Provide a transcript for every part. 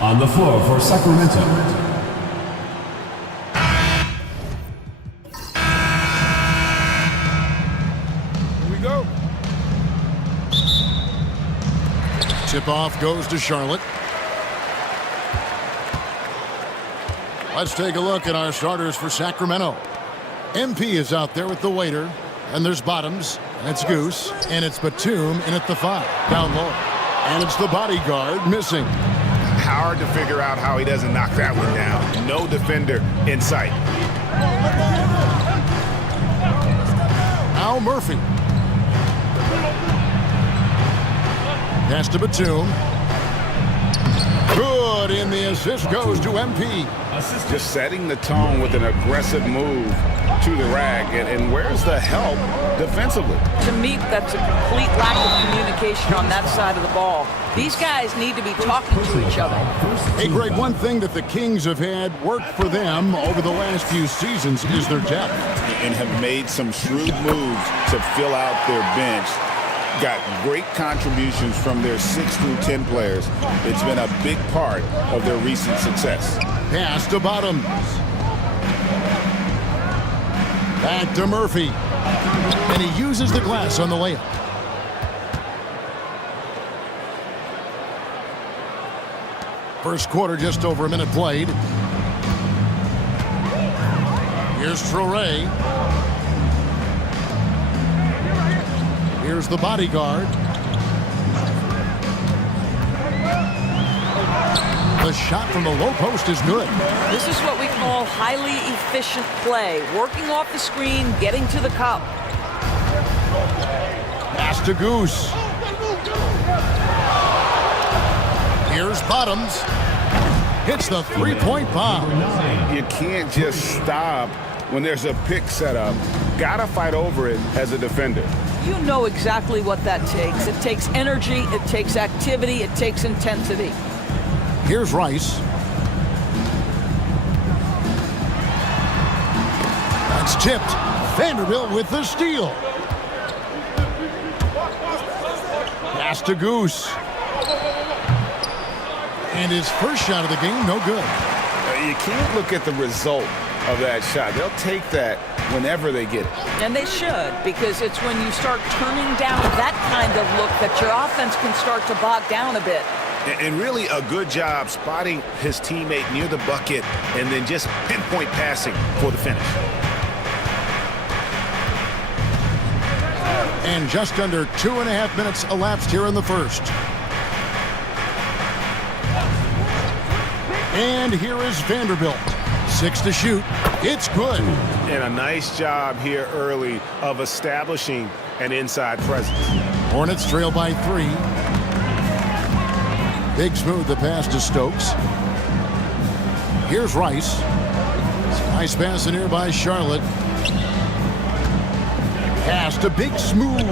On the floor for Sacramento. Here we go. Tip-off goes to Charlotte. Let's take a look at our starters for Sacramento. MP is out there with the waiter, and there's Bottoms, and it's Goose, and it's Batum in at the 5, down low. And it's the bodyguard missing. Hard to figure out how he doesn't knock that one down. No defender in sight. Now Murphy. Pass to Batum. Good, and the assist goes to MP. Just setting the tone with an aggressive move to the rack. And where's the help defensively? To me, that's a complete lack of communication on that side of the ball. These guys need to be talking to each other. Hey, Greg, one thing that the Kings have had work for them over the last few seasons is their depth. And have made some shrewd moves to fill out their bench. Got great contributions from their 6 through 10 players. It's been a big part of their recent success. Pass to Bottoms. Back to Murphy. And he uses the glass on the layup. First quarter, just over a minute played. Here's Traoré. Here's the bodyguard. The shot from the low post is good. This is what we call highly efficient play. Working off the screen, getting to the cup. Pass to Goose. Here's Bottoms. Hits the three-point bomb. You can't just stop when there's a pick set up. Gotta fight over it as a defender. You know exactly what that takes. It takes energy, it takes activity, it takes intensity. Here's Rice. That's tipped. Vanderbilt with the steal. Pass to Goose. And his first shot of the game, no good. You can't look at the result of that shot. They'll take that whenever they get it. And they should, because it's when you start turning down that kind of look that your offense can start to bog down a bit. And really a good job spotting his teammate near the bucket and then just pinpoint passing for the finish. And just under 2.5 minutes elapsed here in the first. And here is Vanderbilt. 6 to shoot. It's good. And a nice job here early of establishing an inside presence. Hornets trail by 3. Big smooth the pass to Stokes. Here's Rice. Nice pass in here by Charlotte. Pass to Big Smooth.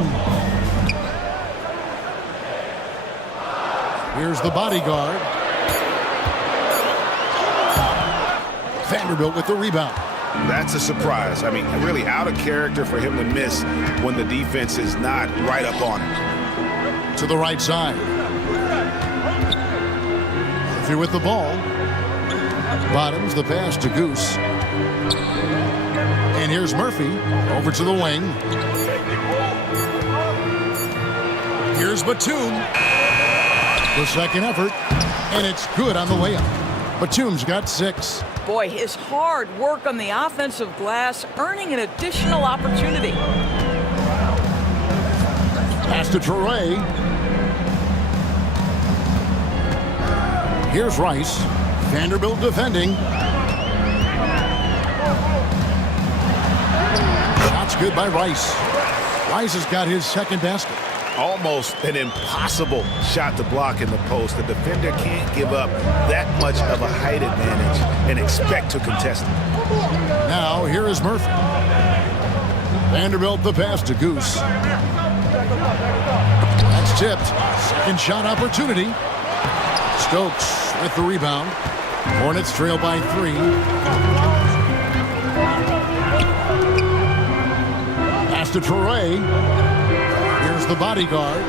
Here's the bodyguard. Vanderbilt with the rebound. That's a surprise. I mean, really out of character for him to miss when the defense is not right up on him. To the right side. Murphy with the ball. Bottoms the pass to Goose. And here's Murphy over to the wing. Here's Batum. The second effort. And it's good on the layup. Batum's got 6. Boy, his hard work on the offensive glass earning an additional opportunity. Pass to Traoré. Here's Rice. Vanderbilt defending. Shot's good by Rice. Rice has got his second basket. Almost an impossible shot to block in the post. The defender can't give up that much of a height advantage and expect to contest it. Now, here is Murphy. Vanderbilt the pass to Goose. That's tipped. Second shot opportunity. Stokes with the rebound. Hornets trail by 3. Pass to Traoré. Here's the bodyguard.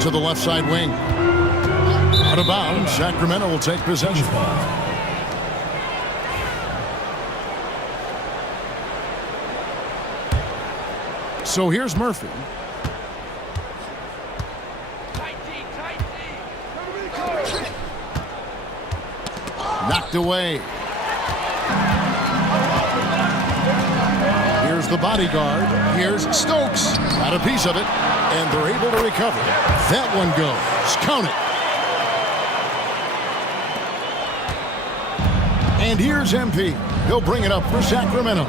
to the left side wing. Out of bounds, Sacramento will take possession. So here's Murphy. Knocked away. Here's the bodyguard. Here's Stokes. Got a piece of it. And they're able to recover. That one goes. Count it. And here's MP. He'll bring it up for Sacramento.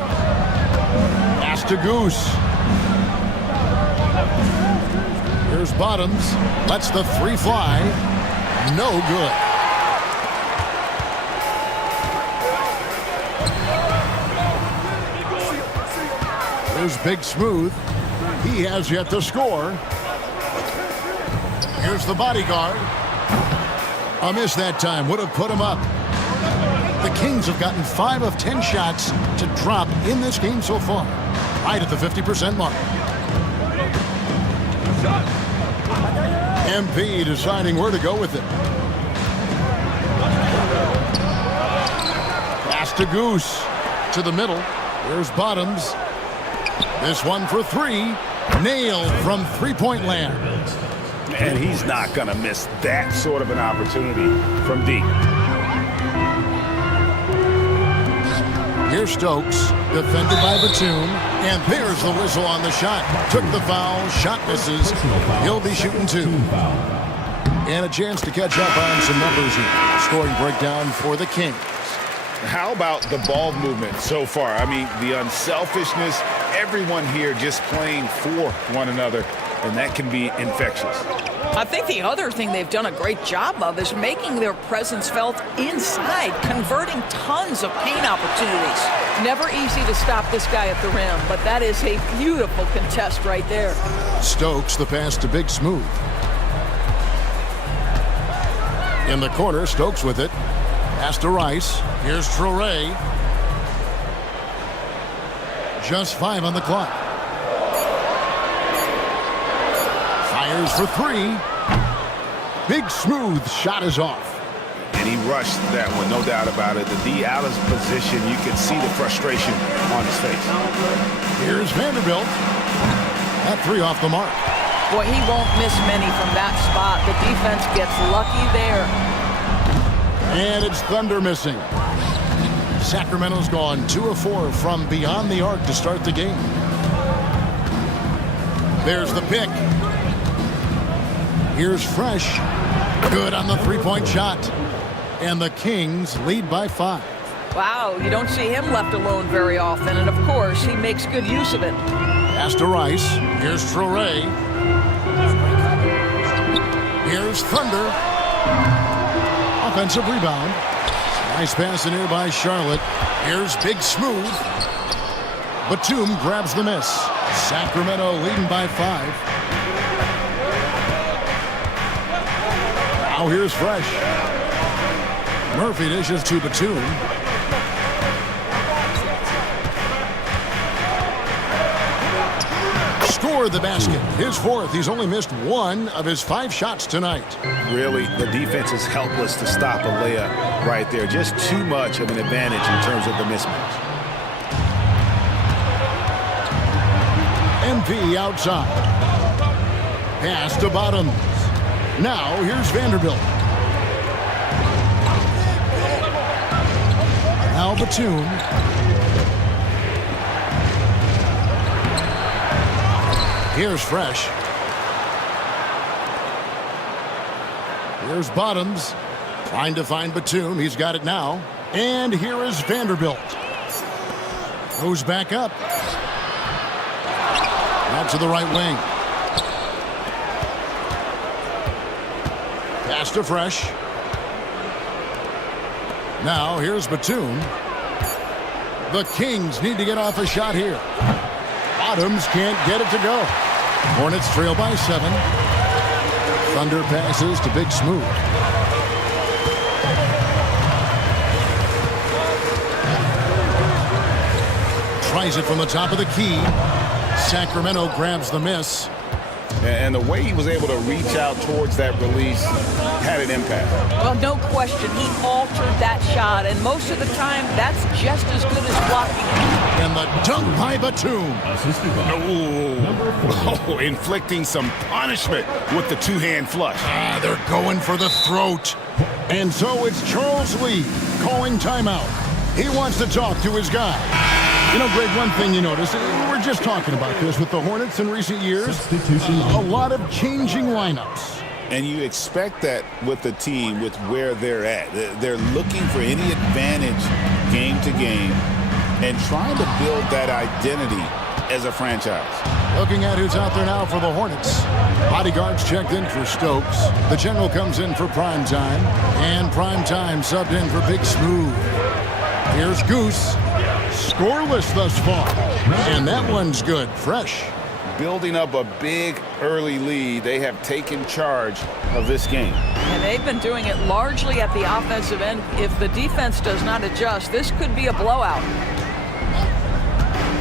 Pass to Goose. Here's Bottoms. Lets the three fly. No good. Here's Big Smooth. He has yet to score. Here's the bodyguard. A miss that time. Would have put him up. The Kings have gotten 5 of 10 shots to drop in this game so far. Right at the 50% mark. MP deciding where to go with it. Pass to Goose. To the middle. Here's Bottoms. This one for three. Nailed from three-point land. And he's not going to miss that sort of an opportunity from deep. Here's Stokes, defended by Batum, and there's the whistle on the shot. Took the foul, shot misses. He'll be shooting 2. And a chance to catch up on some numbers here. Scoring breakdown for the Kings. How about the ball movement so far? I mean, the unselfishness, everyone here just playing for one another, and that can be infectious. I think the other thing they've done a great job of is making their presence felt inside, converting tons of paint opportunities. Never easy to stop this guy at the rim, but that is a beautiful contest right there. Stokes, the pass to Big Smooth. In the corner, Stokes with it. Pass to Rice. Here's Traore. Just 5 on the clock. Fires for 3. Big Smooth shot is off. And he rushed that one, no doubt about it. The D out of position, you can see the frustration on his face. Here's Vanderbilt. That 3 off the mark. Boy, he won't miss many from that spot. The defense gets lucky there. And it's Thunder missing. Sacramento's gone 2 of 4 from beyond the arc to start the game. There's the pick. Here's Fresh. Good on the three-point shot. And the Kings lead by 5. Wow, you don't see him left alone very often. And, of course, he makes good use of it. Pass to Rice. Here's Traore. Here's Thunder. Offensive rebound. Nice pass in here by Charlotte. Here's Big Smooth. Batum grabs the miss. Sacramento leading by 5. Now here's Fresh. Murphy dishes to Batum. Scored the basket. His 4th. He's only missed 1 of his 5 shots tonight. Really, the defense is helpless to stop a layup right there. Just too much of an advantage in terms of the mismatch. MP outside. Pass to Bottoms. Now here's Vanderbilt. Now Batum. Here's Fresh. Here's Bottoms. Trying to find Batum. He's got it now. And here is Vanderbilt. Goes back up. Out to the right wing. Pass to Fresh. Now here's Batum. The Kings need to get off a shot here. Bottoms can't get it to go. Hornets trail by 7. Thunder passes to Big Smooth. Tries it from the top of the key. Sacramento grabs the miss. And the way he was able to reach out towards that release had an impact. Well, no question, he altered that shot, and most of the time, that's just as good as blocking it. And the dunk by Batum. Assisted by number 40. Inflicting some punishment with the two-hand flush. They're going for the throat. And so it's Charles Lee calling timeout. He wants to talk to his guy. You know, Greg, one thing you notice, we're just talking about this with the Hornets in recent years, a lot of changing lineups. And you expect that with the team, with where they're at. They're looking for any advantage game to game and trying to build that identity as a franchise. Looking at who's out there now for the Hornets. Bodyguards checked in for Stokes. The General comes in for Primetime. And Primetime subbed in for Big Smooth. Here's Goose. Scoreless thus far. And that one's good. Fresh. Building up a big early lead, they have taken charge of this game. And they've been doing it largely at the offensive end. If the defense does not adjust, this could be a blowout.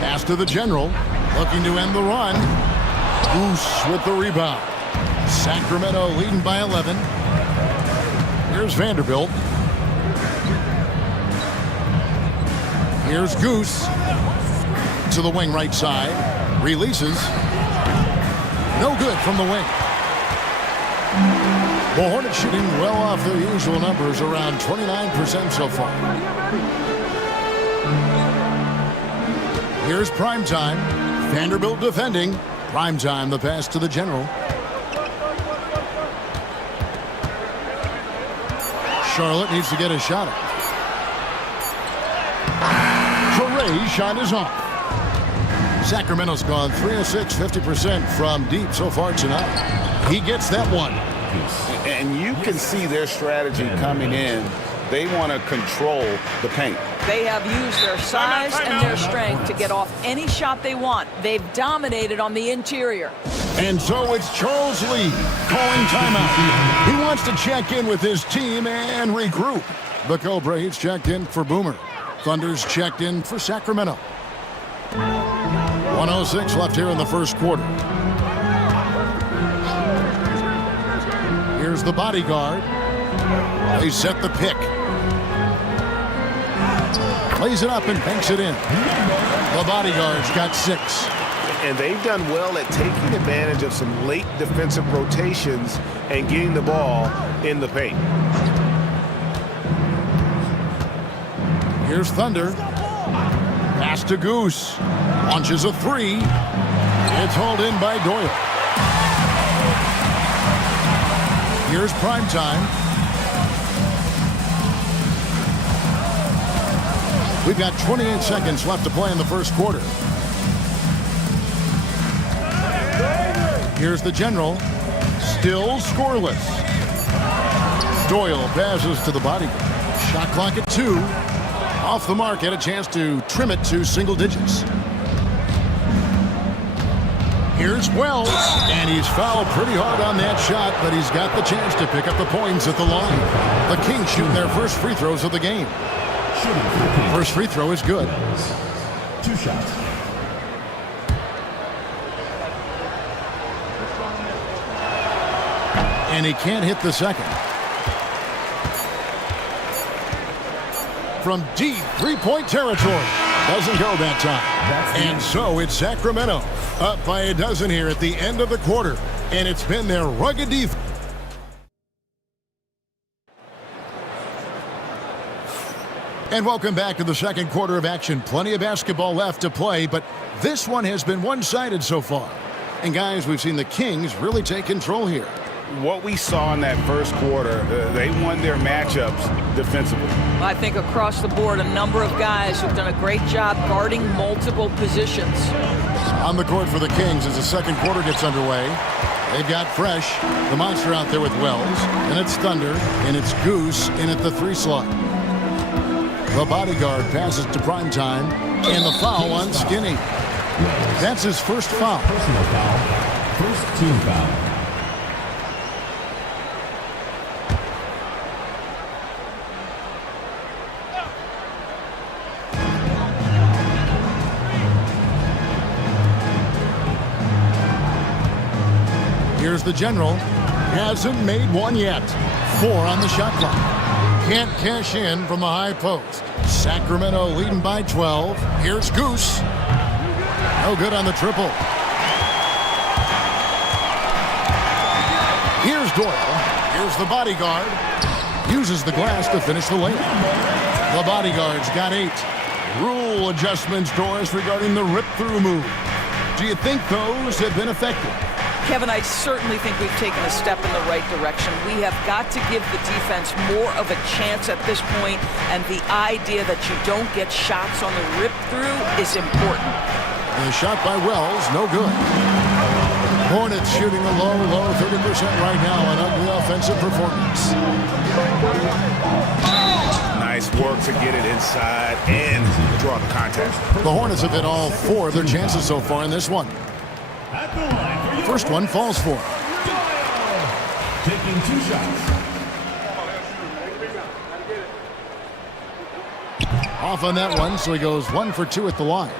Pass to the General. Looking to end the run. Goose with the rebound. Sacramento leading by 11. Here's Vanderbilt. Here's Goose to the wing right side. Releases. No good from the wing. The Hornets shooting well off their usual numbers, around 29% so far. Here's Primetime. Vanderbilt defending. Primetime, the pass to the General. Charlotte needs to get a shot up. Trey's shot is off. Sacramento's gone 3 of 6, 50% from deep so far tonight. He gets that one. And you can see their strategy coming in. They want to control the paint. They have used their size and their strength to get off any shot they want. They've dominated on the interior. And so it's Charles Lee calling timeout. He wants to check in with his team and regroup. The Cobra, he's checked in for Boomer. Thunder's checked in for Sacramento. 1:06 left here in the first quarter. Here's the bodyguard. They set the pick. Plays it up and banks it in. The bodyguard's got 6. And they've done well at taking advantage of some late defensive rotations and getting the ball in the paint. Here's Thunder. Pass to Goose. Launches a 3. It's hauled in by Doyle. Here's Primetime. We've got 28 seconds left to play in the first quarter. Here's the General. Still scoreless. Doyle passes to the bodyguard. Shot clock at 2. Off the mark, had a chance to trim it to single digits. Here's Wells, and he's fouled pretty hard on that shot, but he's got the chance to pick up the points at the line. The Kings shooting their first free throws of the game. First free throw is good. 2 shots. And he can't hit the second. From deep three-point territory. Doesn't go that time. And so it's Sacramento up by a dozen here at the end of the quarter. And it's been their rugged defense. And welcome back to the second quarter of action. Plenty of basketball left to play, but this one has been one-sided so far. And guys, we've seen the Kings really take control here. What we saw in that first quarter, they won their matchups defensively. I think across the board, a number of guys have done a great job guarding multiple positions. On the court for the Kings as the second quarter gets underway. They've got Fresh, the monster out there with Wells, and it's Thunder, and it's Goose in at the 3 slot. The bodyguard passes to Primetime, and the foul on Skinny. That's his first foul. Personal foul. First team foul. Here's the general. Hasn't made one yet. 4 on the shot clock. Can't cash in from the high post. Sacramento leading by 12. Here's Goose. No good on the triple. Here's Doyle. Here's the bodyguard. Uses the glass to finish the layup. The bodyguard's got 8. Rule adjustments, Doris, regarding the rip-through move. Do you think those have been effective? Kevin, I certainly think we've taken a step in the right direction. We have got to give the defense more of a chance at this point, and the idea that you don't get shots on the rip-through is important. And the shot by Wells, no good. Hornets shooting a low 30% right now, an ugly offensive performance. Nice work to get it inside and draw the contact. The Hornets have hit all 4 of their chances so far in this one. At the line for your First one falls for. taking 2 shots. Off on that one, so he goes 1 for 2 at the line.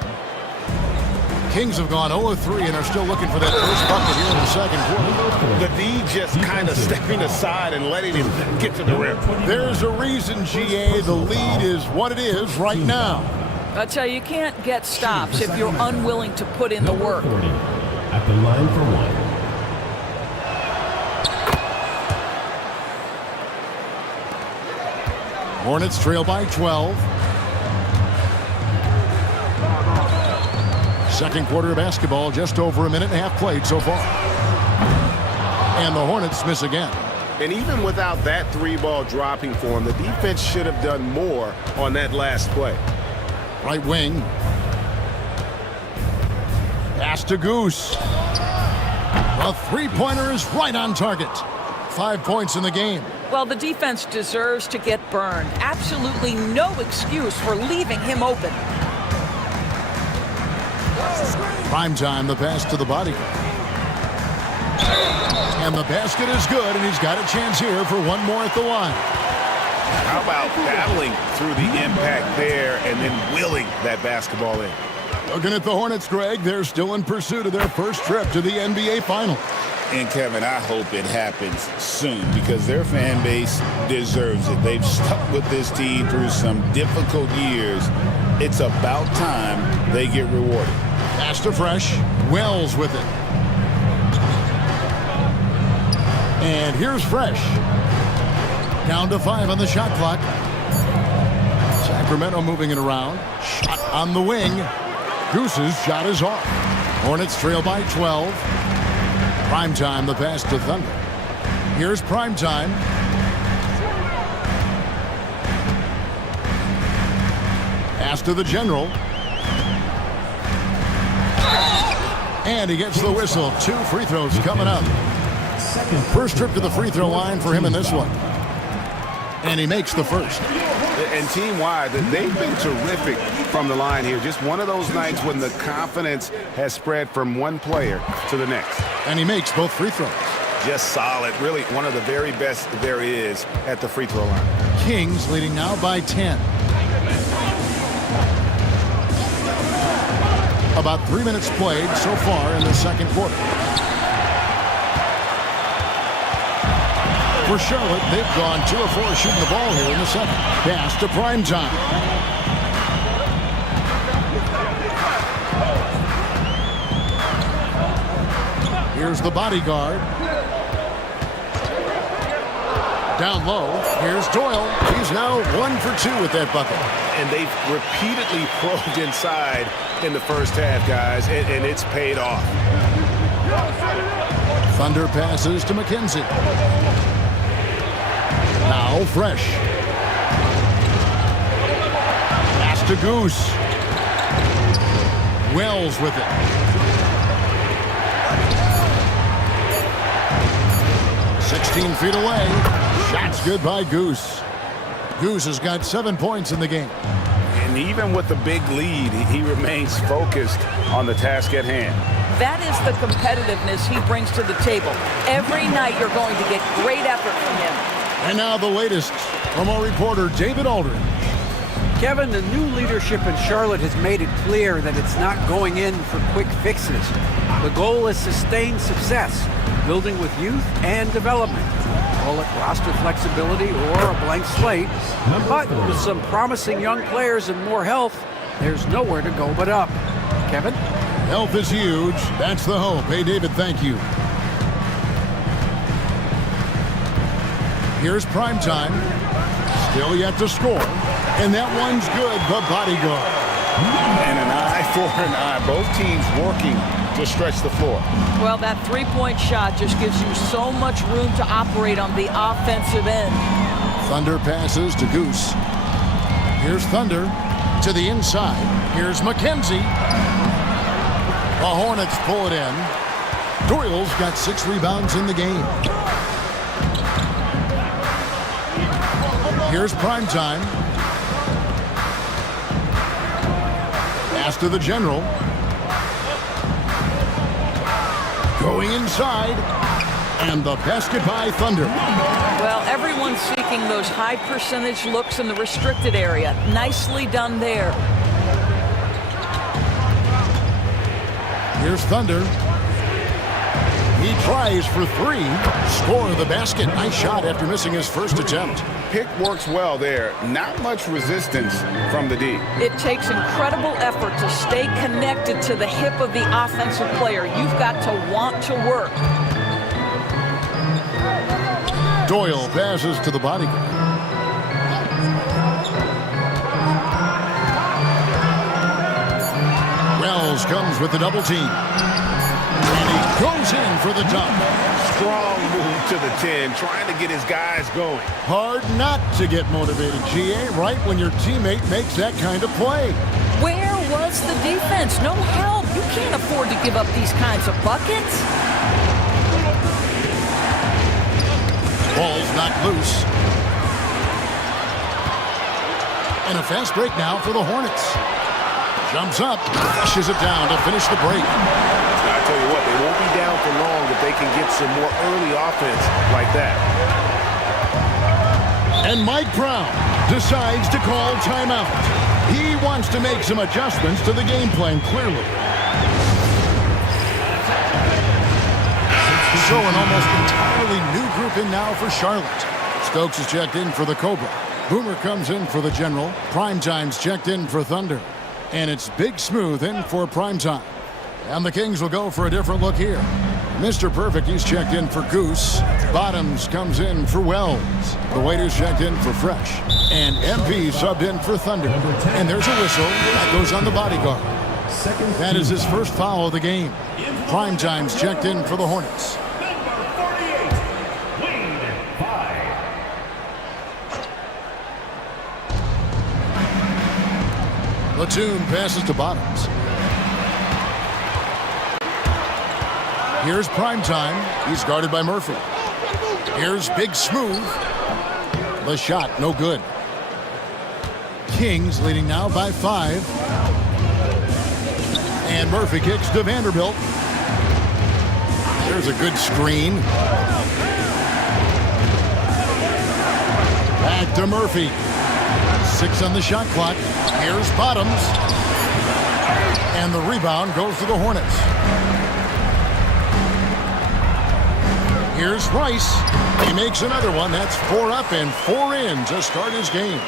Kings have gone 0 of 3 and are still looking for that first bucket here in the second quarter. The D just kind of stepping aside and letting him get to the rim. There's a reason, GA, the lead is what it is right now. I tell you, you can't get stops if you're unwilling to put in the work. 40 at the line for 1. Hornets trail by 12. Second quarter of basketball, just over a minute and a half played so far. And the Hornets miss again. And even without that 3-ball dropping for him, the defense should have done more on that last play. Right wing. Pass to Goose. A 3-pointer is right on target. 5 points in the game. Well, the defense deserves to get burned. Absolutely no excuse for leaving him open. Prime time, the pass to the body. And the basket is good, and he's got a chance here for one more at the line. How about battling through the impact there and then willing that basketball in? Looking at the Hornets, Greg, they're still in pursuit of their first trip to the NBA Finals. And Kevin, I hope it happens soon because their fan base deserves it. They've stuck with this team through some difficult years. It's about time they get rewarded. Pass to Fresh. Wells with it. And here's Fresh. Down to 5 on the shot clock. Sacramento moving it around. Shot on the wing. Goose's shot is off. Hornets trail by 12. Primetime, the pass to Thunder. Here's Primetime. Pass to the general. And he gets the whistle. 2 free throws coming up. First trip to the free throw line for him in this one. And he makes the first. And team-wide, they've been terrific from the line here. Just one of those nights when the confidence has spread from one player to the next. And he makes both free throws. Just solid. Really one of the very best there is at the free throw line. Kings leading now by 10. About 3 minutes played so far in the second quarter. For Charlotte, they've gone 2 of 4 shooting the ball here in the second. Pass to Primetime. Here's the bodyguard. Down low. Here's Doyle. He's now 1 for 2 with that bucket. And they've repeatedly probed inside in the first half, guys, and it's paid off. Thunder passes to McKenzie. Now Fresh. Pass to Goose. Wells with it. "16 feet away. Shot's good by Goose. Goose has got 7 points in the game. And even with the big lead, he remains focused on the task at hand. That is the competitiveness he brings to the table. Every night you're going to get great effort from him. And now the latest from our reporter, David Aldridge. Kevin, the new leadership in Charlotte has made it clear that it's not going in for quick fixes. The goal is sustained success, building with youth and development. Call it roster flexibility or a blank slate. But with some promising young players and more health, there's nowhere to go but up. Kevin? Health is huge. That's the hope. Hey, David, thank you. Here's primetime. Still yet to score. And that one's good, the bodyguard. And an eye for an eye. Both teams working to stretch the floor. Well, that three-point shot just gives you so much room to operate on the offensive end. Thunder passes to Goose. Here's Thunder to the inside. Here's McKenzie. The Hornets pull it in. Doyle's got 6 rebounds in the game. Here's primetime. Pass to the general. Going inside. And the basket by Thunder. Well, everyone's seeking those high percentage looks in the restricted area. Nicely done there. Here's Thunder. He tries for 3. Score the basket. Nice shot after missing his first attempt. Pick works well there. Not much resistance from the D. It takes incredible effort to stay connected to the hip of the offensive player. You've got to want to work. Doyle passes to the bodyguard. Wells comes with the double team. And he goes in for the dunk. Strong move to the 10, trying to get his guys going. Hard not to get motivated, GA, right when your teammate makes that kind of play. Where was the defense? No help. You can't afford to give up these kinds of buckets. Ball's not loose. And a fast break now for the Hornets. Jumps up, flushes it down to finish the break. I tell you what, they won't be down for long if they can get some more early offense like that. And Mike Brown decides to call timeout. He wants to make some adjustments to the game plan, clearly. So an almost entirely new group in now for Charlotte. Stokes is checked in for the Cobra. Boomer comes in for the General. Primetime's checked in for Thunder. And it's Big Smooth in for Primetime. And the Kings will go for a different look here. Mr. Perfect, he's checked in for Goose. Bottoms comes in for Wells. The Waiters checked in for Fresh. And MP subbed in for Thunder. And there's a whistle. That goes on the bodyguard. That is his first foul of the game. Primetime's checked in for the Hornets. Platoon passes to Bottoms. Here's Primetime. He's guarded by Murphy. Here's Big Smooth. The shot, no good. Kings leading now by 5. And Murphy kicks to Vanderbilt. There's a good screen. Back to Murphy. 6 on the shot clock. Here's Bottoms. And the rebound goes to the Hornets. Here's Rice. He makes another one. That's 4 up and 4 in to start his game.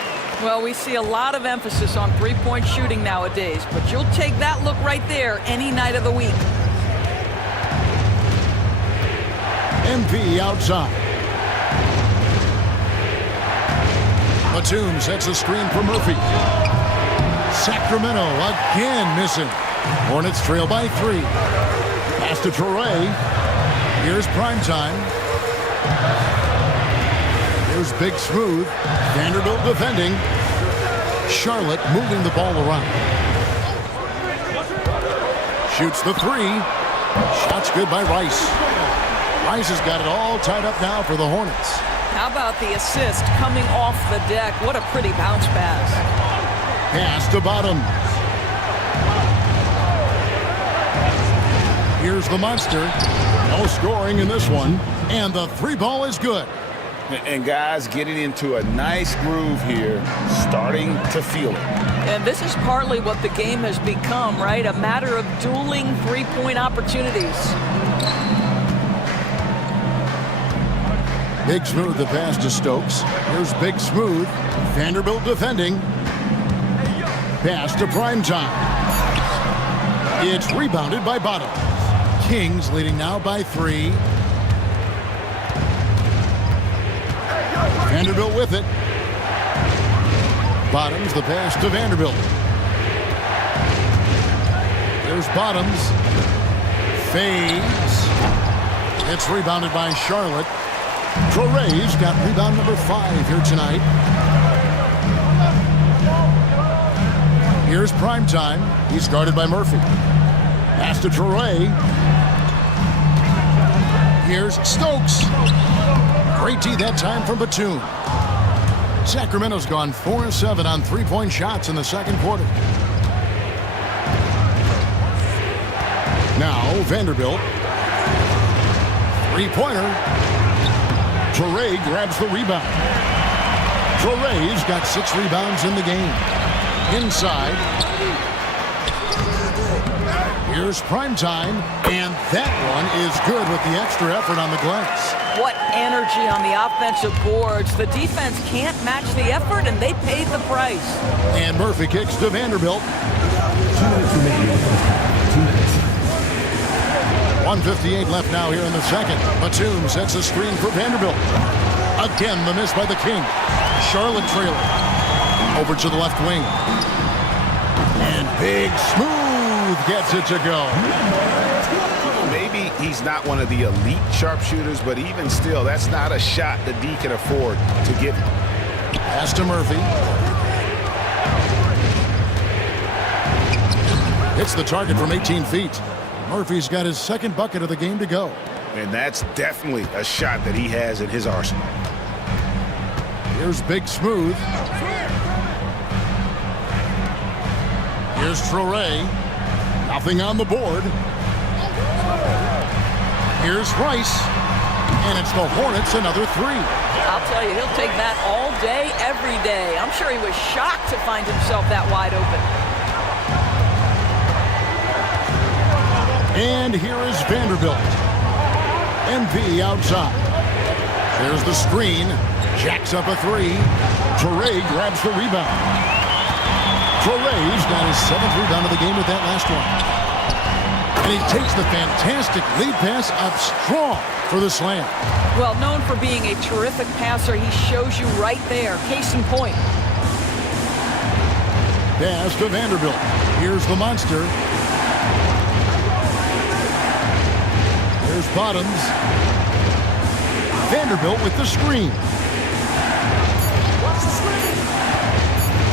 Well, we see a lot of emphasis on three-point shooting nowadays, but you'll take that look right there any night of the week. MP outside. Batum sets a screen for Murphy. Sacramento again missing. Hornets trail by 3. Pass to Torrey. Here's Primetime. Here's Big Smooth. Vanderbilt defending. Charlotte moving the ball around. Shoots the 3. Shot's good by Rice. Rice has got it all tied up now for the Hornets. How about the assist coming off the deck? What a pretty bounce pass. Pass to Bottom. Here's the monster. No scoring in this one. And the 3 ball is good. And guys getting into a nice groove here, starting to feel it. And this is partly what the game has become, right? A matter of dueling three-point opportunities. Big Smooth the pass to Stokes. Here's Big Smooth. Vanderbilt defending. Pass to Primetime. It's rebounded by Bottom. Kings leading now by 3. Vanderbilt with it. Bottoms the pass to Vanderbilt. There's Bottoms. Fades. It's rebounded by Charlotte. Torres got rebound number 5 here tonight. Here's Primetime. He's guarded by Murphy. Pass to Torres. Here's Stokes. Great D that time from Batum. Sacramento's gone 4-7 on three-point shots in the second quarter. Now Vanderbilt. Three-pointer. Torres grabs the rebound. Torres got 6 rebounds in the game. Inside. Here's Primetime, and that one is good with the extra effort on the glass. What energy on the offensive boards. The defense can't match the effort, and they paid the price. And Murphy kicks to Vanderbilt. 2 minutes remaining in the first half. 2 minutes. 1:58 left now here in the second. Batum sets a screen for Vanderbilt. Again, the miss by the King. Charlotte trailing. Over to the left wing. And Big Smooth gets it to go. Maybe he's not one of the elite sharpshooters, but even still, that's not a shot that D can afford to give him. Pass to Murphy. Hits the target from 18 feet. Murphy's got his second bucket of the game to go. And that's definitely a shot that he has in his arsenal. Here's Big Smooth. Here's Traore. Nothing on the board. Here's Rice. And it's the Hornets, another 3. I'll tell you, he'll take that all day, every day. I'm sure he was shocked to find himself that wide open. And here is Vanderbilt. MP outside. There's the screen. Jacks up a 3. Traore grabs the rebound. Traore's got his 7th rebound of the game with that last one. And he takes the fantastic lead pass up strong for the slam. Well, known for being a terrific passer, he shows you right there. Case in point. Pass to Vanderbilt. Here's the monster. There's Bottoms. Vanderbilt with the screen.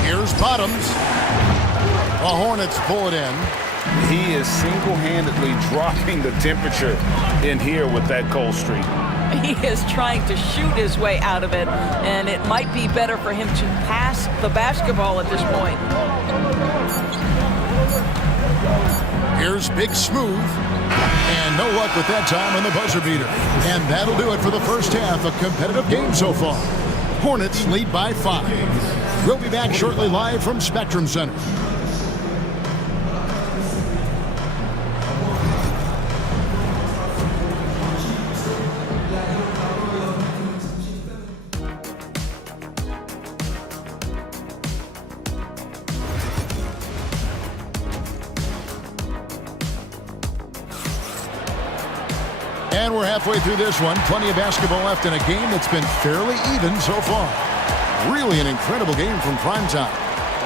Here's Bottoms. The Hornets pull it in. He is single-handedly dropping the temperature in here with that cold streak. He is trying to shoot his way out of it, and it might be better for him to pass the basketball at this point. Here's Big Smooth. And no luck with that time on the buzzer beater. And that'll do it for the first half. A competitive game so far. Hornets lead by 5. We'll be back shortly live from Spectrum Center. And we're halfway through this one. Plenty of basketball left in a game that's been fairly even so far. Really an incredible game from Primetime.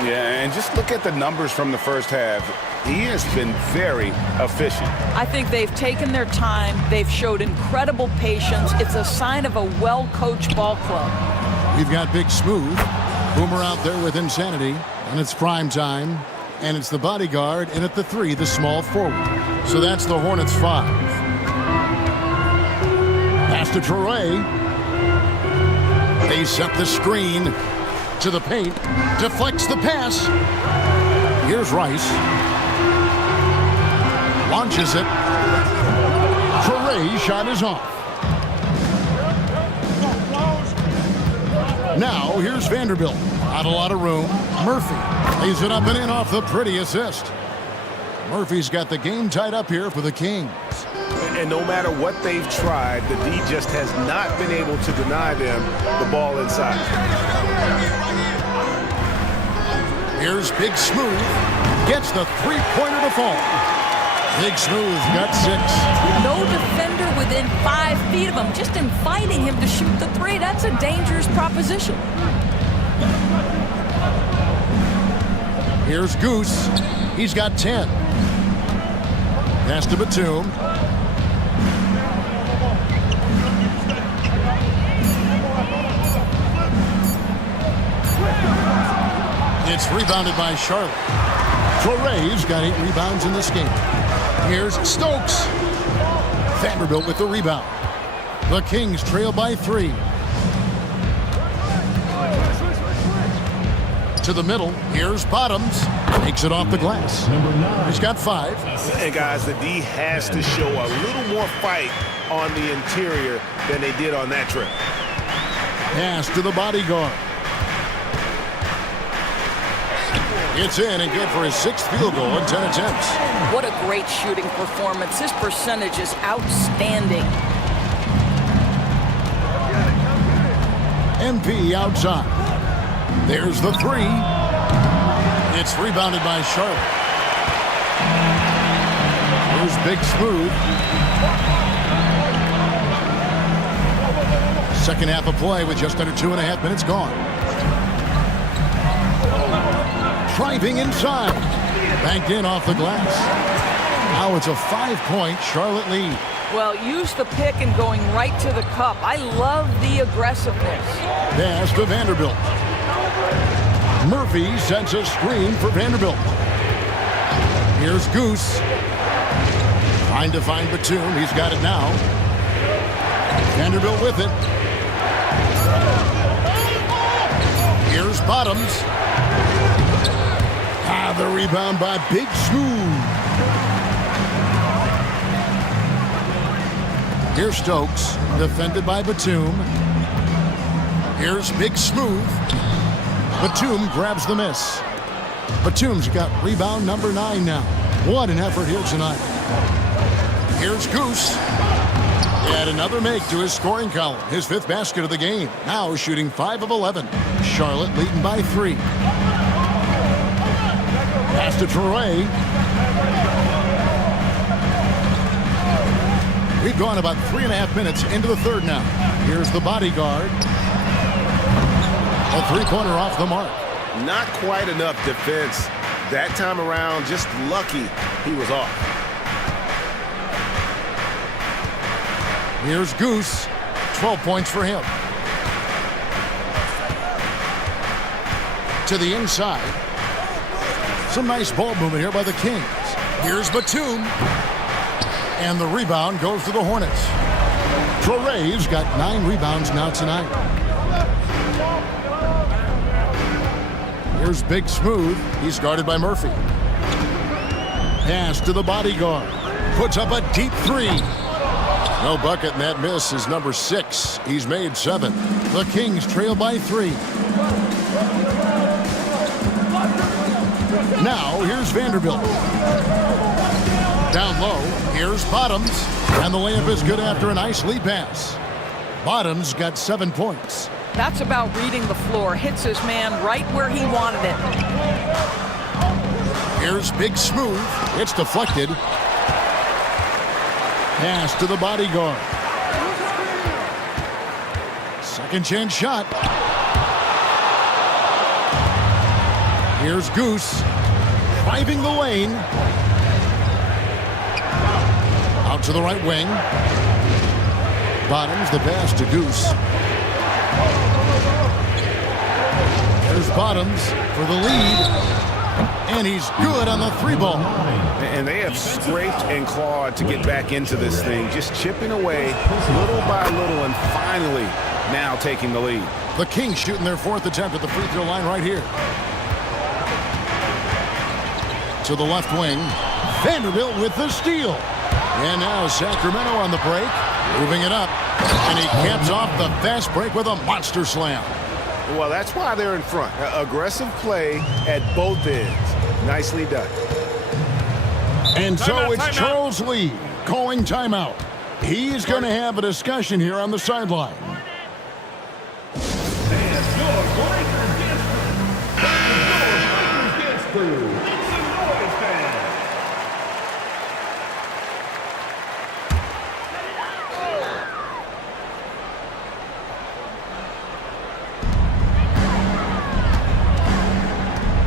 Yeah, and just look at the numbers from the first half. He has been very efficient. I think they've taken their time. They've showed incredible patience. It's a sign of a well-coached ball club. We've got Big Smooth. Boomer out there with insanity. And it's Primetime. And it's the bodyguard. And at the 3, the small forward. So that's the Hornets 5. Pass to Traore. They set the screen to the paint. Deflects the pass. Here's Rice. Launches it. Traore's shot is off. Now, here's Vanderbilt. Not a lot of room. Murphy lays it up and in off the pretty assist. Murphy's got the game tied up here for the Kings. And no matter what they've tried, the D just has not been able to deny them the ball inside. Here's Big Smooth. Gets the three-pointer to fall. Big Smooth got 6. No defender within 5 feet of him, just inviting him to shoot the three. That's a dangerous proposition. Here's Goose. He's got 10. Pass to Batum. It's rebounded by Charlotte. Torrey's got 8 rebounds in this game. Here's Stokes. Vanderbilt with the rebound. The Kings trail by 3. To the middle. Here's Bottoms. Takes it off the glass. He's got 5. And guys, the D has to show a little more fight on the interior than they did on that trip. Pass to the bodyguard. It's in and good for his 6th field goal in 10 attempts. What a great shooting performance. His percentage is outstanding. MP outside. There's the 3. It's rebounded by Charlotte. Here's Big Smooth. Second half of play with just under 2.5 minutes gone. Driving inside. Banked in off the glass. Now it's a 5-point Charlotte lead. Well, use the pick and going right to the cup. I love the aggressiveness. Pass to Vanderbilt. Murphy sends a screen for Vanderbilt. Here's Goose. Trying to find Batum. He's got it now. Vanderbilt with it. Here's Bottoms. The rebound by Big Smooth. Here's Stokes, defended by Batum. Here's Big Smooth. Batum grabs the miss. Batum's got rebound number 9 now. What an effort here tonight. Here's Goose. Add another make to his scoring column. His 5th basket of the game. Now shooting 5 of 11. Charlotte leading by 3. Pass to Torrey. We've gone about 3.5 minutes into the 3rd now. Here's the bodyguard. A 3-pointer off the mark. Not quite enough defense that time around. Just lucky he was off. Here's Goose. 12 points for him. To the inside. Some nice ball movement here by the Kings. Here's Batum. And the rebound goes to the Hornets. Torrey's got 9 rebounds now tonight. Here's Big Smooth. He's guarded by Murphy. Pass to the bodyguard. Puts up a deep 3. No bucket, and that miss is number 6. He's made 7. The Kings trail by 3. Now, here's Vanderbilt. Down low, here's Bottoms. And the layup is good after a nice lead pass. Bottoms got 7 points. That's about reading the floor. Hits his man right where he wanted it. Here's Big Smooth. It's deflected. Pass to the bodyguard. Second chance shot. Here's Goose. Driving the lane. Out to the right wing. Bottoms the pass to Goose. There's Bottoms for the lead. And he's good on the 3-ball. And they have scraped and clawed to get back into this thing, just chipping away little by little and finally now taking the lead. The Kings shooting their 4th attempt at the free throw line right here. To the left wing. Vanderbilt with the steal. And now Sacramento on the break. Moving it up. And he caps off the fast break with a monster slam. Well, that's why they're in front. Aggressive play at both ends. Nicely done. And so Timeout, it's timeout. Charles Lee calling timeout. He's going to have a discussion here on the sideline. And your Breakers dance crew. Your Breakers dance crew. Make some noise, fans.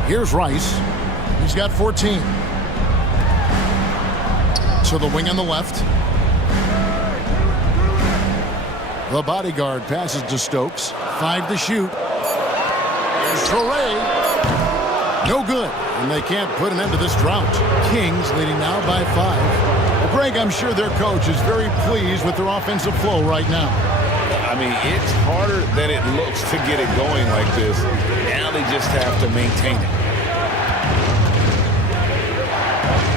Here's Rice. He's got 14. To the wing on the left. The bodyguard passes to Stokes. 5 to shoot. Here's Torrey. No good. And they can't put an end to this drought. Kings leading now by 5. Well, Greg, I'm sure their coach is very pleased with their offensive flow right now. I mean, it's harder than it looks to get it going like this. Now they just have to maintain it.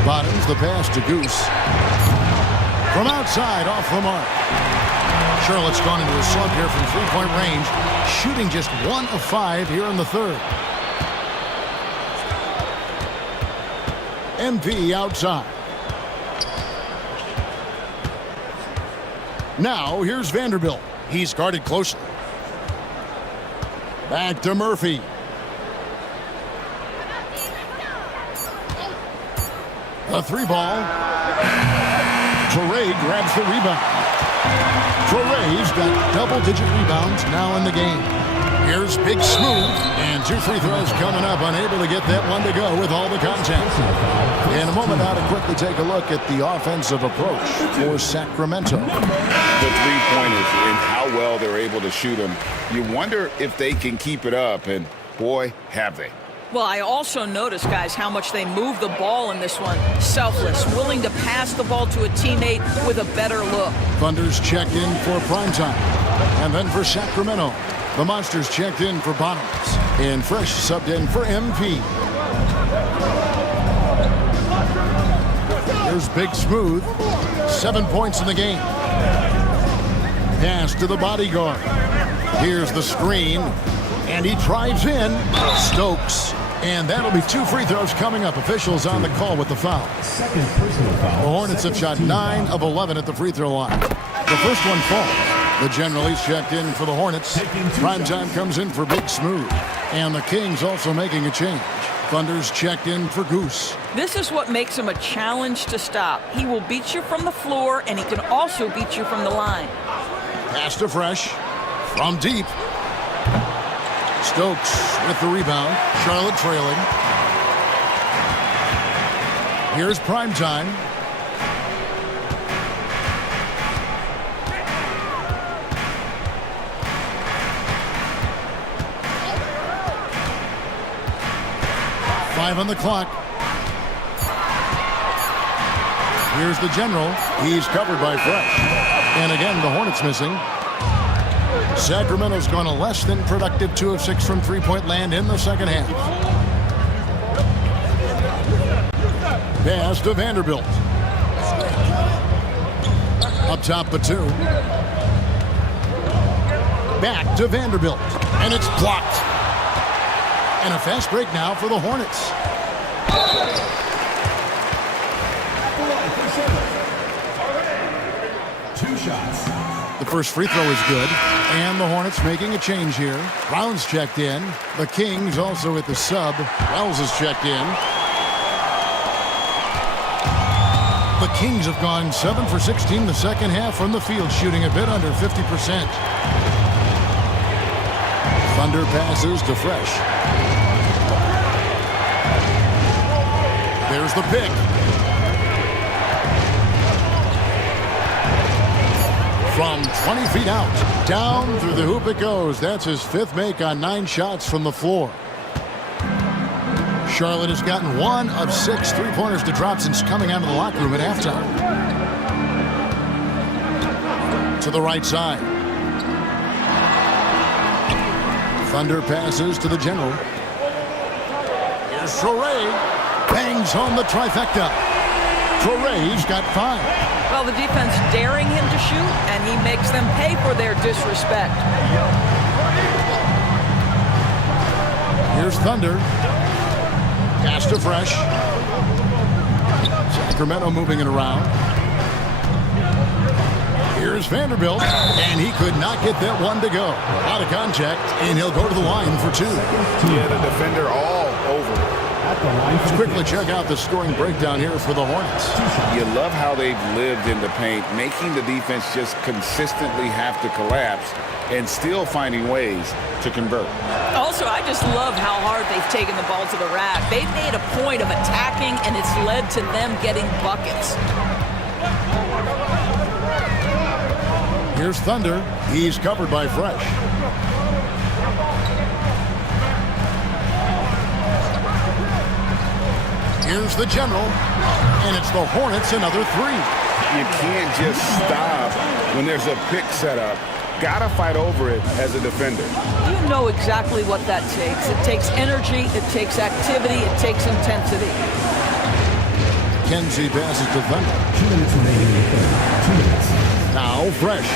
Bottoms the pass to Goose. From outside, off the mark. Charlotte's gone into a slump here from three-point range, shooting just 1 of 5 here in the third. MP outside. Now, here's Vanderbilt. He's guarded closely. Back to Murphy. A 3-ball. Torrey grabs the rebound. Torrey's got double-digit rebounds now in the game. Here's Big Smooth, and 2 free throws coming up, unable to get that one to go with all the contact. In a moment now to quickly take a look at the offensive approach for Sacramento. The three-pointers and how well they're able to shoot them. You wonder if they can keep it up, and boy, have they. Well, I also noticed, guys, how much they move the ball in this one. Selfless, willing to pass the ball to a teammate with a better look. Thunder's checked in for primetime. And then for Sacramento, the Monsters checked in for Bottoms. And Fresh subbed in for MP. Here's Big Smooth. 7 points in the game. Pass to the bodyguard. Here's the screen. And he drives in. Stokes. And that'll be 2 free throws coming up. Officials on the call with the foul. Second personal foul. The Hornets have shot 9 of 11 at the free throw line. The first one falls. The General's checked in for the Hornets. Primetime comes in for Big Smooth. And the Kings also making a change. Thunder's checked in for Goose. This is what makes him a challenge to stop. He will beat you from the floor, and he can also beat you from the line. Pass to Fresh. From deep. Stokes with the rebound. Charlotte trailing. Here's Primetime. Five on the clock. Here's the General. He's covered by Fresh. And again, the Hornets missing. Sacramento's gone a less than productive 2 of 6 from three-point land in the second half. Pass to Vanderbilt. Up top, Batum. Back to Vanderbilt. And it's blocked. And a fast break now for the Hornets. 2 shots. The first free throw is good. And the Hornets making a change here. Brown's checked in. The Kings also at the sub. Wells is checked in. The Kings have gone 7 for 16 the second half from the field, shooting a bit under 50%. Thunder passes to Fresh. There's the pick. From 20 feet out, down through the hoop it goes. That's his 5th make on 9 shots from the floor. Charlotte has gotten 1 of 6 three-pointers to drop since coming out of the locker room at halftime. To the right side. Thunder passes to the General. Here's Torrey. Bangs home the trifecta. Torrey's got 5. Well, the defense daring him to shoot, and he makes them pay for their disrespect. Here's Thunder. Pass to Fresh. Sacramento moving it around. Here's Vanderbilt, and he could not get that one to go. Out of contact, and he'll go to the line for two. Yeah, the defender all over. Let's quickly check out the scoring breakdown here for the Hornets. You love how they've lived in the paint, making the defense just consistently have to collapse and still finding ways to convert. Also, I just love how hard they've taken the ball to the rack. They've made a point of attacking, and it's led to them getting buckets. Here's Thunder. He's covered by Fresh. Here's the General, and it's the Hornets another three. You can't just stop when there's a pick set up. Gotta fight over it as a defender. You know exactly what that takes. It takes energy, it takes activity, it takes intensity. Kenzie passes to Thunder. 2 minutes remaining in the third. 2 minutes. Now Fresh.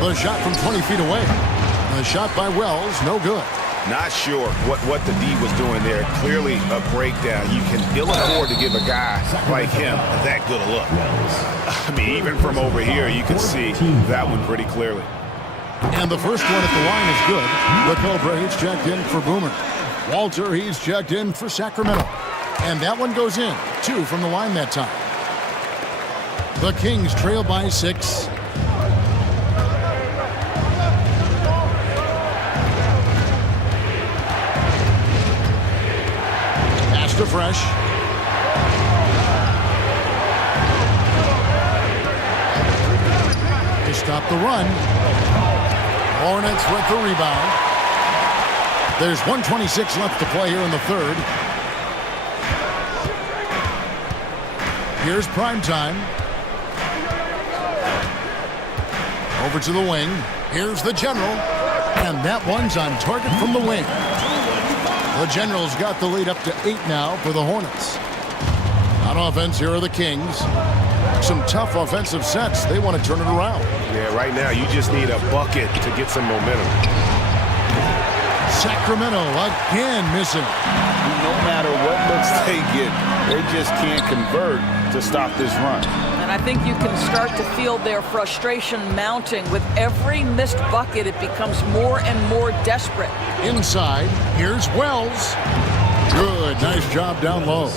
The shot from 20 feet away. The shot by Wells, no good. Not sure what the D was doing there. Clearly a breakdown. You can ill afford to give a guy like him that good a look. I mean, even from over here, you can see that one pretty clearly. And the first one at the line is good. The Cobra, he's checked in for Boomer. Walter, he's checked in for Sacramento. And that one goes in. 2 from the line that time. The Kings trail by 6. Pass to Fresh. They stop the run. Hornets with the rebound. There's 1:26 left to play here in the third. Here's prime time. Over to the wing. Here's the General. And that one's on target from the wing. The General's got the lead up to 8 now for the Hornets. On offense, here are the Kings. Some tough offensive sets. They want to turn it around. Yeah, right now you just need a bucket to get some momentum. Sacramento again missing. No matter what looks they get, they just can't convert to stop this run. And I think you can start to feel their frustration mounting. With every missed bucket, it becomes more and more desperate. Inside, here's Wells. Good, nice job down low.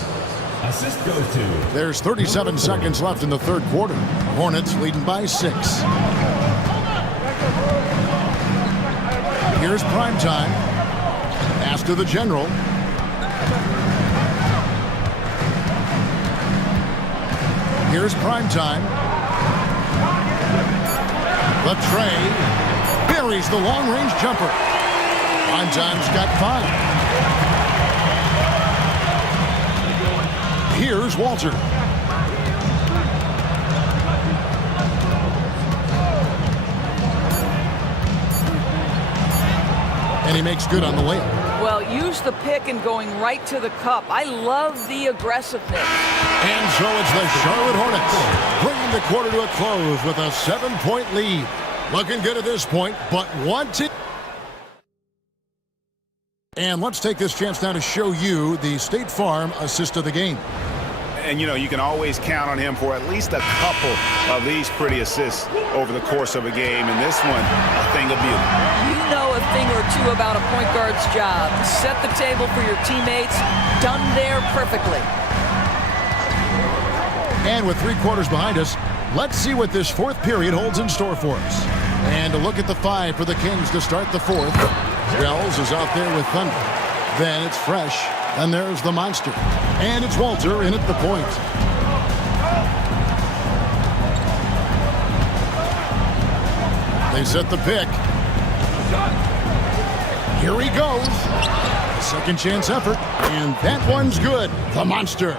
Assist goes to. There's 37 seconds left in the third quarter. Hornets leading by 6. Here's prime time. Pass to the General. Here's prime time. The tray buries the long-range jumper. Prime time's got 5. Here's Walter. And he makes good on the layup. Well, use the pick and going right to the cup. I love the aggressiveness. And so it's the Charlotte Hornets bringing the quarter to a close with a 7-point lead. Looking good at this point, but wanted. And let's take this chance now to show you the State Farm assist of the game. And, you know, you can always count on him for at least a couple of these pretty assists over the course of a game. And this one, a thing of beauty. You know a thing or two about a point guard's job. Set the table for your teammates. Done there perfectly. And with 3 quarters behind us, let's see what this fourth period holds in store for us. And a look at the 5 for the Kings to start the fourth. Wells is out there with Thunder. Then it's Fresh. And there's the monster. And it's Walter in at the point. They set the pick. Here he goes. A second chance effort. And that one's good. The monster.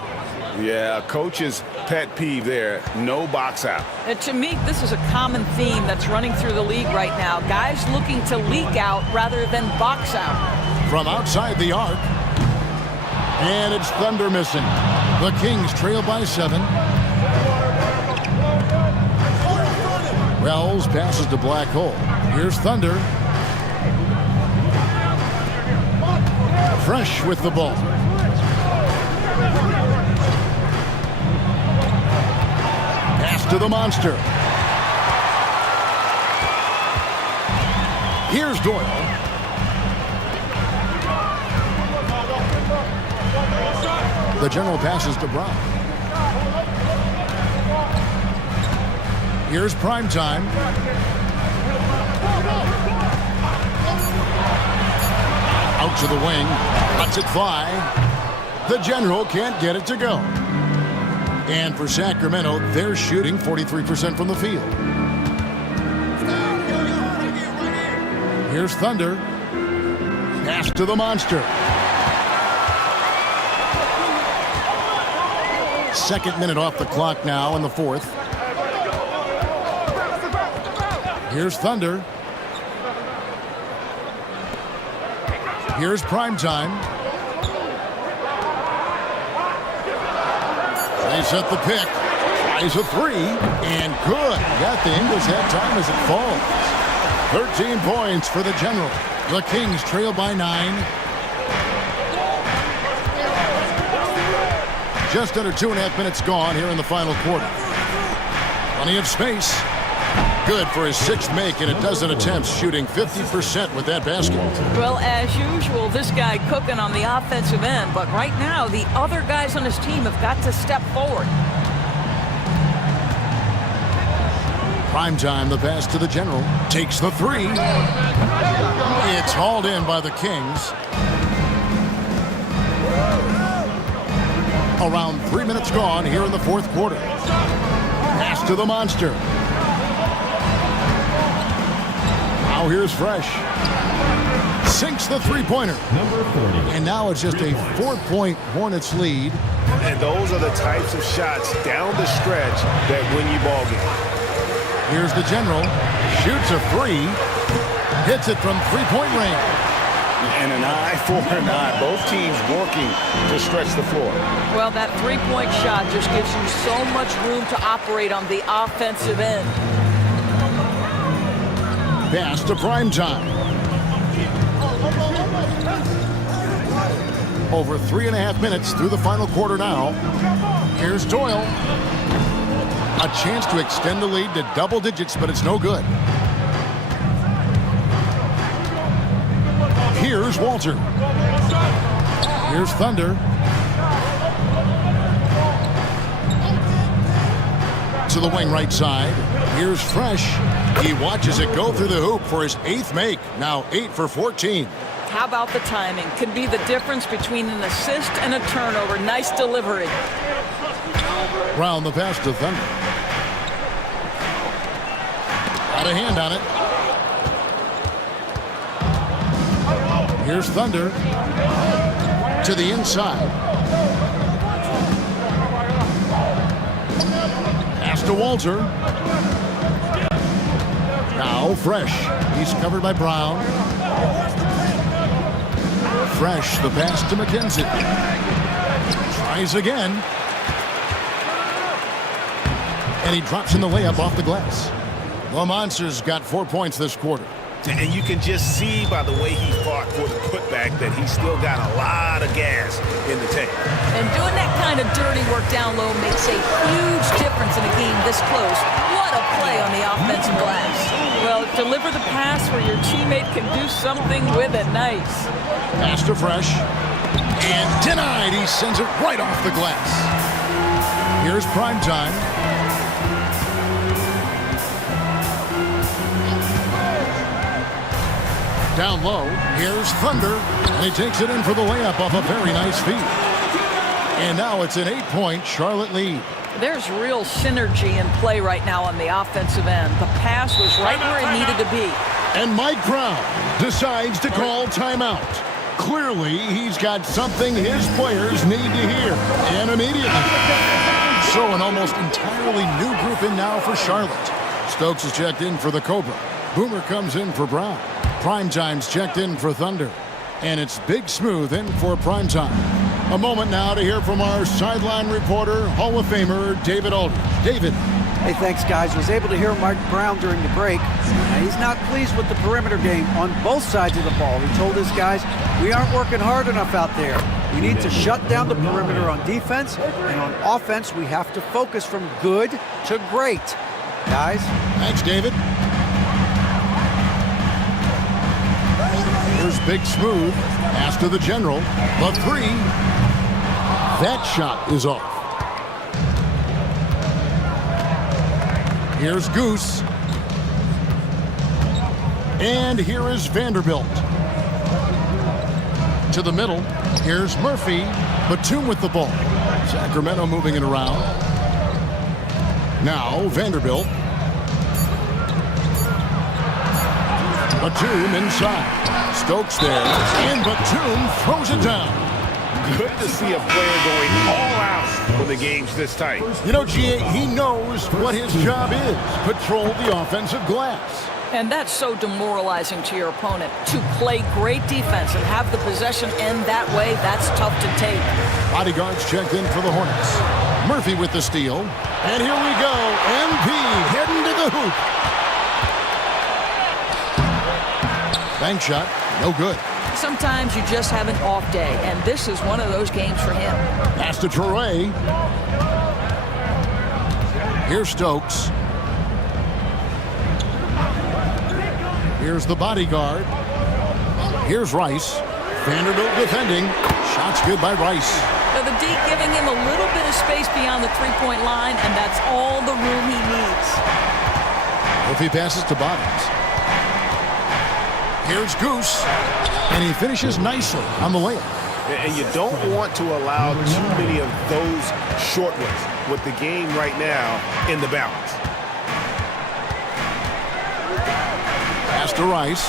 Yeah, coach's pet peeve there. No box out. And to me, this is a common theme that's running through the league right now. Guys looking to leak out rather than box out. From outside the arc. And it's Thunder missing. The Kings trail by 7. Wells passes to Black Hole. Here's Thunder. Fresh with the ball. Pass to the monster. Here's Doyle. The general passes to Brown. Here's prime time. Out to the wing. Lets it fly. The general can't get it to go. And for Sacramento, they're shooting 43% from the field. Here's Thunder. Pass to the monster. Second minute off the clock now in the fourth. Here's Thunder. Here's prime time. They set the pick. Tries a three. And good. Got the Ingles head time as it falls. 13 points for the general. The Kings trail by 9. Just under 2.5 minutes gone here in the final quarter. Plenty of space. Good for his 6th make and a dozen attempts, shooting 50% with that basket. Well, as usual, this guy cooking on the offensive end, but right now the other guys on his team have got to step forward. Prime time, the pass to the general. Takes the three. It's hauled in by the Kings. Around 3 minutes gone here in the fourth quarter. Pass to the monster. Now here's Fresh. Sinks the three-pointer. And now it's just a 4-point Hornets lead. And those are the types of shots down the stretch that win you ball games. Here's the general. Shoots a three. Hits it from three-point range. And an eye for an eye. Both teams working to stretch the floor. Well, that three-point shot just gives you so much room to operate on the offensive end. Pass to prime time. Over 3.5 minutes through the final quarter now. Here's Doyle. A chance to extend the lead to double digits, but it's no good. Here's Walter. Here's Thunder. To the wing right side. Here's Fresh. He watches it go through the hoop for his 8th make. Now 8 for 14. How about the timing? Could be the difference between an assist and a turnover. Nice delivery. Round the pass to Thunder. Got a hand on it. Here's Thunder. To the inside. Pass to Walter. Now Fresh. He's covered by Brown. Fresh, the pass to McKenzie. Tries again. And he drops in the layup off the glass. The Monsters got 4 points this quarter. And you can just see by the way he fought for the putback that he's still got a lot of gas in the tank. And doing that kind of dirty work down low makes a huge difference in a game this close. What a play on the offensive glass. Well, deliver the pass where your teammate can do something with it. Nice. Pass to Fresh. And denied. He sends it right off the glass. Here's prime time. Down low, here's Thunder, and he takes it in for the layup off a very nice feed. And now it's an 8-point Charlotte lead. There's real synergy in play right now on the offensive end. The pass was right where it needed to be. And Mike Brown decides to call timeout. Clearly, he's got something his players need to hear, and immediately. So an almost entirely new group in now for Charlotte. Stokes is checked in for the Cobra. Boomer comes in for Brown. Primetime's checked in for Thunder. And it's Big Smooth in for Primetime. A moment now to hear from our sideline reporter, Hall of Famer David Aldridge. David. Hey, thanks, guys. Was able to hear Mark Brown during the break. Now, he's not pleased with the perimeter game on both sides of the ball. He told his guys, we aren't working hard enough out there. We need to shut down the perimeter on defense, and on offense, we have to focus from good to great. Guys? Thanks, David. Here's Big Smooth. Pass to the general. The three. That shot is off. Here's Goose. And here is Vanderbilt. To the middle. Here's Murphy. Batum with the ball. Sacramento moving it around. Now Vanderbilt. Batum inside. Stokes there. And Batum throws it down. Good to see a player going all out when the game's this tight. You know, G.A., he knows what his job is. Patrol the offensive glass. And that's so demoralizing to your opponent. To play great defense and have the possession end that way, that's tough to take. Bodyguards checked in for the Hornets. Murphy with the steal. And here we go. MP heading to the hoop. Bank shot. No good. Sometimes you just have an off day, and this is one of those games for him. Pass to Torrey. Here's Stokes. Here's the bodyguard. Here's Rice. Vanderbilt defending. Shots good by Rice. Now the D giving him a little bit of space beyond the three-point line, and that's all the room he needs. If he passes to Bottoms. Here's Goose. And he finishes nicely on the layup. And you don't want to allow too many of those short ones with the game right now in the balance. Pass to Rice.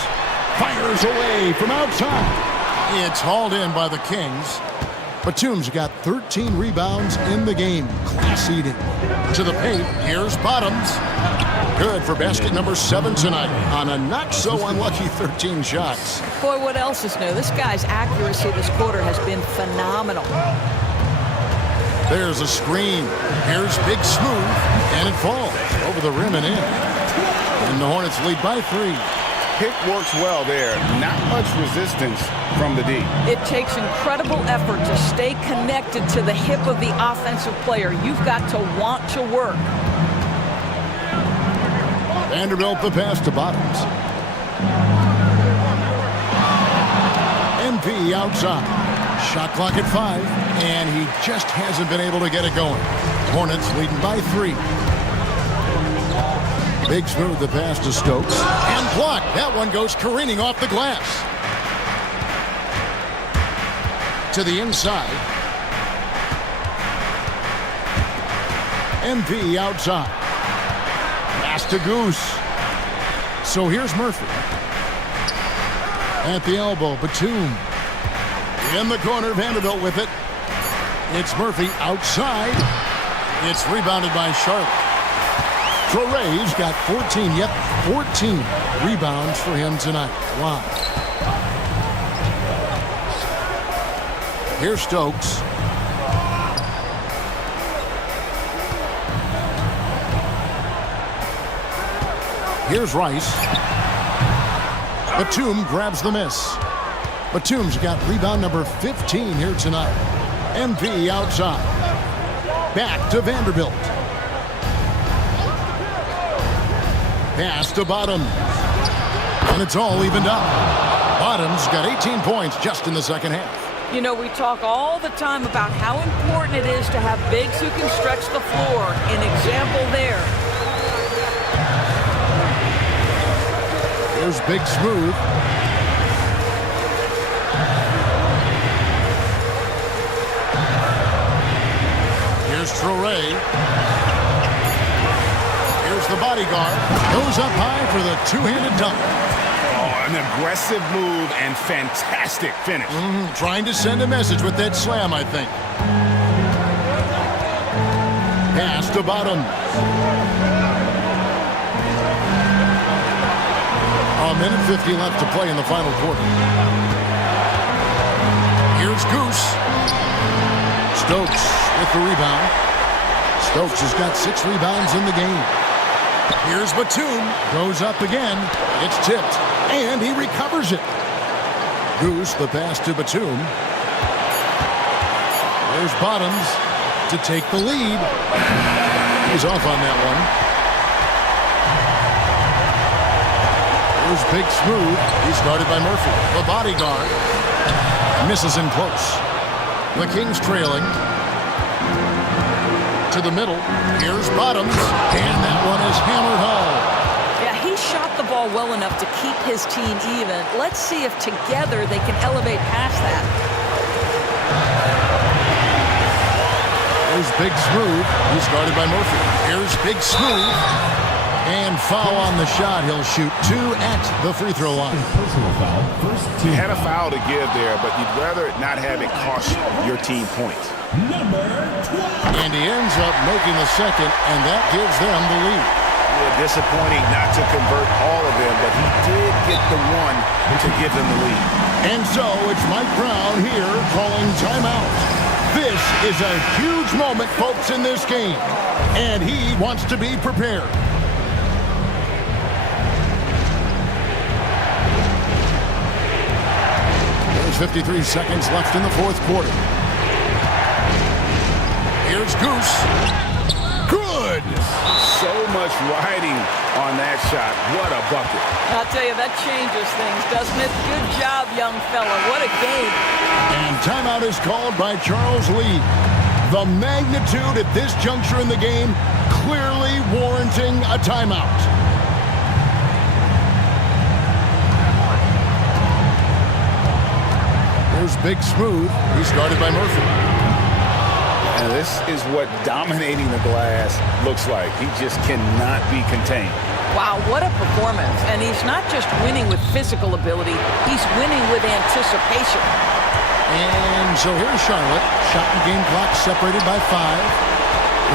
Fires away from outside. It's hauled in by the Kings. Batum's got 13 rebounds in the game. Class eating. To the paint. Here's Bottoms. Good for basket number 7 tonight on a not-so-unlucky 13 shots. Boy, what else is new? This guy's accuracy this quarter has been phenomenal. There's a screen. Here's Big Smooth. And it falls over the rim and in. And the Hornets lead by 3. Pick works well there. Not much resistance from the D. It takes incredible effort to stay connected to the hip of the offensive player. You've got to want to work. Vanderbilt the pass to Bottoms. MP outside. Shot clock at 5, and he just hasn't been able to get it going. Hornets leading by 3. Big Smooth the pass to Stokes. And blocked. That one goes careening off the glass. To the inside. MP outside. Pass to Goose. So here's Murphy. At the elbow, Batum. In the corner, Vanderbilt with it. It's Murphy outside. It's rebounded by Charlotte. Torrey's got 14, 14 rebounds for him tonight. Wow. Here's Stokes. Here's Rice. Batum grabs the miss. Batum's got rebound number 15 here tonight. MP outside. Back to Vanderbilt. Pass to Bottoms. And it's all evened up. Bottoms got 18 points just in the second half. You know, we talk all the time about how important it is to have bigs who can stretch the floor. An example there. Here's Big Smooth. Here's Torrey. Here's the bodyguard. Goes up high for the two-handed dunk. Oh, an aggressive move and fantastic finish. Trying to send a message with that slam, I think. Pass to Bottoms. A minute 50 left to play in the final quarter. Here's Goose. Stokes with the rebound. Stokes has got 6 rebounds in the game. Here's Batum. Goes up again. It's tipped. And he recovers it. Goose, the pass to Batum. There's Bottoms to take the lead. He's off on that one. There's Big Smooth. He's guarded by Murphy. The bodyguard misses in close. The Kings trailing. To the middle. Here's Bottoms. And that one is hammered home. Yeah, he shot the ball well enough to keep his team even. Let's see if together they can elevate past that. There's Big Smooth. He's guarded by Murphy. Here's Big Smooth. And foul on the shot. He'll shoot 2 at the free throw line. You had a foul to give there, but you'd rather not have it cost your team points. And he ends up making the second, and that gives them the lead. Disappointing not to convert all of them, but he did get the one to give them the lead. And so it's Mike Brown here calling timeout. This is a huge moment, folks, in this game, and he wants to be prepared. There's 53 seconds left in the fourth quarter. Here's Goose. Good! So much riding on that shot. What a bucket. I'll tell you, that changes things, doesn't it? Good job, young fella. What a game. And timeout is called by Charles Lee. The magnitude at this juncture in the game clearly warranting a timeout. There's Big Smooth. He's guarded by Murphy. And this is what dominating the glass looks like. He just cannot be contained. Wow, what a performance. And he's not just winning with physical ability, he's winning with anticipation. And so here's Charlotte. Shot and game clock separated by 5.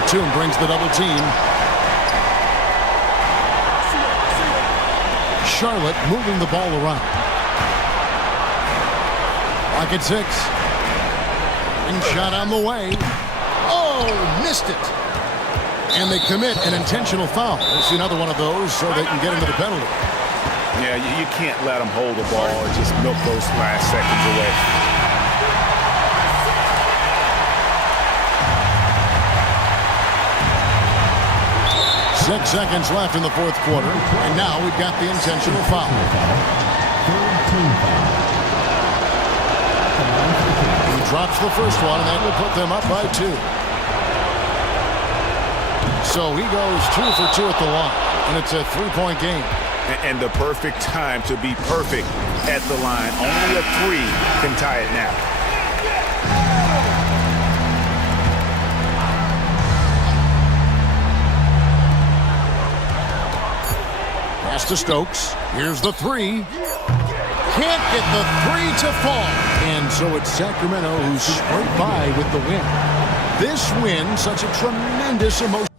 Batum brings the double team. Charlotte moving the ball around. Clock at 6. And shot on the way. Oh, missed it. And they commit an intentional foul. We'll see another one of those so they can get into the penalty. Yeah, you can't let them hold the ball and just milk those last seconds away. Six seconds left in the fourth quarter. And now we've got the intentional foul. He drops the first one, and that will put them up by 2. So he goes 2 for 2 at the line, and it's a 3-point game. And the perfect time to be perfect at the line. Only a 3 can tie it now. Pass to Stokes. Here's the 3. Can't get the 3 to fall. And so it's Sacramento who's scraped by with the win. This win, such a tremendous emotion.